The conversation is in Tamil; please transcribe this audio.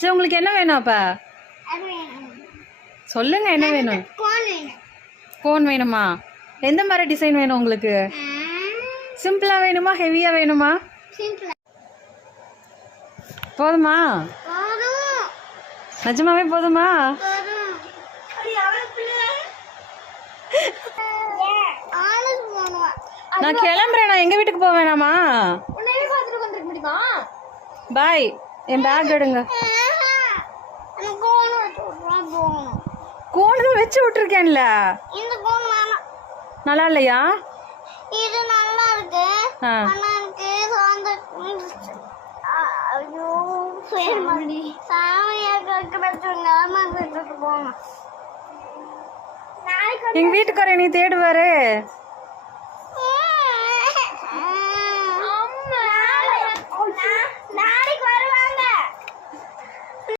சரி உங்களுக்கு என்ன வேணும் அப்ப சொல்லுங்க, என்ன வேணும்? கோன் வேணுமா? எந்த மாதிரி டிசைன் வேணும் உங்களுக்கு? சிம்பிளா வேணுமா ஹெவியா வேணுமா? போதுமா? நிஜமாவே போதுமா? நான் கிளம்புறேன். நான் எங்க வீட்டுக்கு போக வேணாமா? பாய். என் பேக் எடுங்க. கோன் தான் வச்சு விட்டுருக்கேன்ல. நல்லா இல்லையா? இது நல்லா இருக்கு. ஆனா எனக்கு ஐயோ சேமடி சாமியா கரெக்ட் போங்க. எங்க வீட்டுக்காரர் என்னை தேடுவாரு.